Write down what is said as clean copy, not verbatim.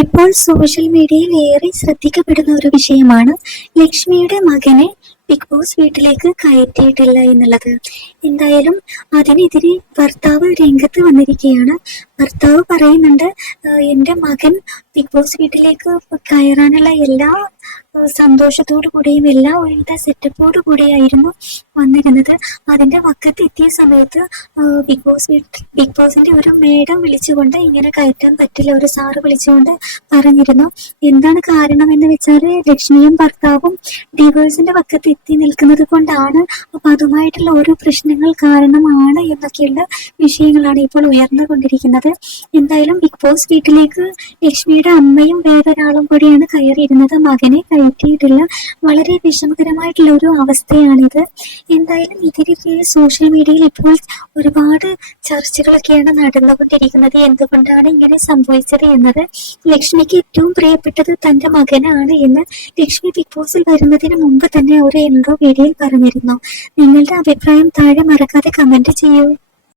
ഇപ്പോൾ സോഷ്യൽ മീഡിയയിൽ ഏറെ ശ്രദ്ധിക്കപ്പെടുന്ന ഒരു വിഷയമാണ് ലക്ഷ്മിയുടെ മകനെ ബിഗ് ബോസ് വീട്ടിലേക്ക് കയറ്റിയിട്ടില്ല എന്നുള്ളത്. എന്തായാലും അതിനെതിരെ ഭർത്താവ് രംഗത്ത് വന്നിരിക്കുകയാണ്. ഭർത്താവ് പറയുന്നുണ്ട്, എൻ്റെ മകൻ ബിഗ് ബോസ് വീട്ടിലേക്ക് കയറാനുള്ള എല്ലാ സന്തോഷത്തോടു കൂടിയും എല്ലാ ഒരുവിധ സെറ്റപ്പോടു കൂടിയായിരുന്നു വന്നിരുന്നത്. അതിൻ്റെ വക്കത്ത് എത്തിയ സമയത്ത് ബിഗ് ബോസിന്റെ ഒരു മേഡം വിളിച്ചുകൊണ്ട് ഇങ്ങനെ കയറ്റാൻ പറ്റില്ല, ഒരു സാറ് വിളിച്ചുകൊണ്ട് പറഞ്ഞിരുന്നു. എന്താണ് കാരണം എന്ന് വെച്ചാൽ ലക്ഷ്മിയും ഭർത്താവും ഡിവോഴ്സിന്റെ വക്കത്ത് എത്തി നിൽക്കുന്നത് കൊണ്ടാണ്, അപ്പൊ അതുമായിട്ടുള്ള ഓരോ പ്രശ്നങ്ങൾ കാരണമാണ് എന്നൊക്കെയുള്ള വിഷയങ്ങളാണ് ഇപ്പോൾ ഉയർന്നുകൊണ്ടിരിക്കുന്നത്. എന്തായാലും ബിഗ് ബോസ് വീട്ടിലേക്ക് ലക്ഷ്മിയുടെ അമ്മയും വേറൊരാളും കൂടിയാണ് കയറിയിരുന്നത്. മകനെ കയറ്റിയിട്ടില്ല. വളരെ വിഷമകരമായിട്ടുള്ള ഒരു അവസ്ഥയാണിത്. എന്തായാലും ഇതിനെതിരെ സോഷ്യൽ മീഡിയയിൽ ഇപ്പോൾ ഒരുപാട് ചർച്ചകളൊക്കെയാണ് നടന്നുകൊണ്ടിരിക്കുന്നത്. എന്തുകൊണ്ടാണ് ഇങ്ങനെ സംഭവിച്ചത് എന്നത്. ലക്ഷ്മിക്ക് ഏറ്റവും പ്രിയപ്പെട്ടത് തന്റെ മകനാണ് എന്ന് ലക്ഷ്മി ബിഗ് ബോസിൽ വരുന്നതിന് മുമ്പ് തന്നെ ഒരു വീഡിയോയിൽ പറഞ്ഞിരുന്നു. നിങ്ങളുടെ അഭിപ്രായം താഴെ മറക്കാതെ കമന്റ് ചെയ്യൂ.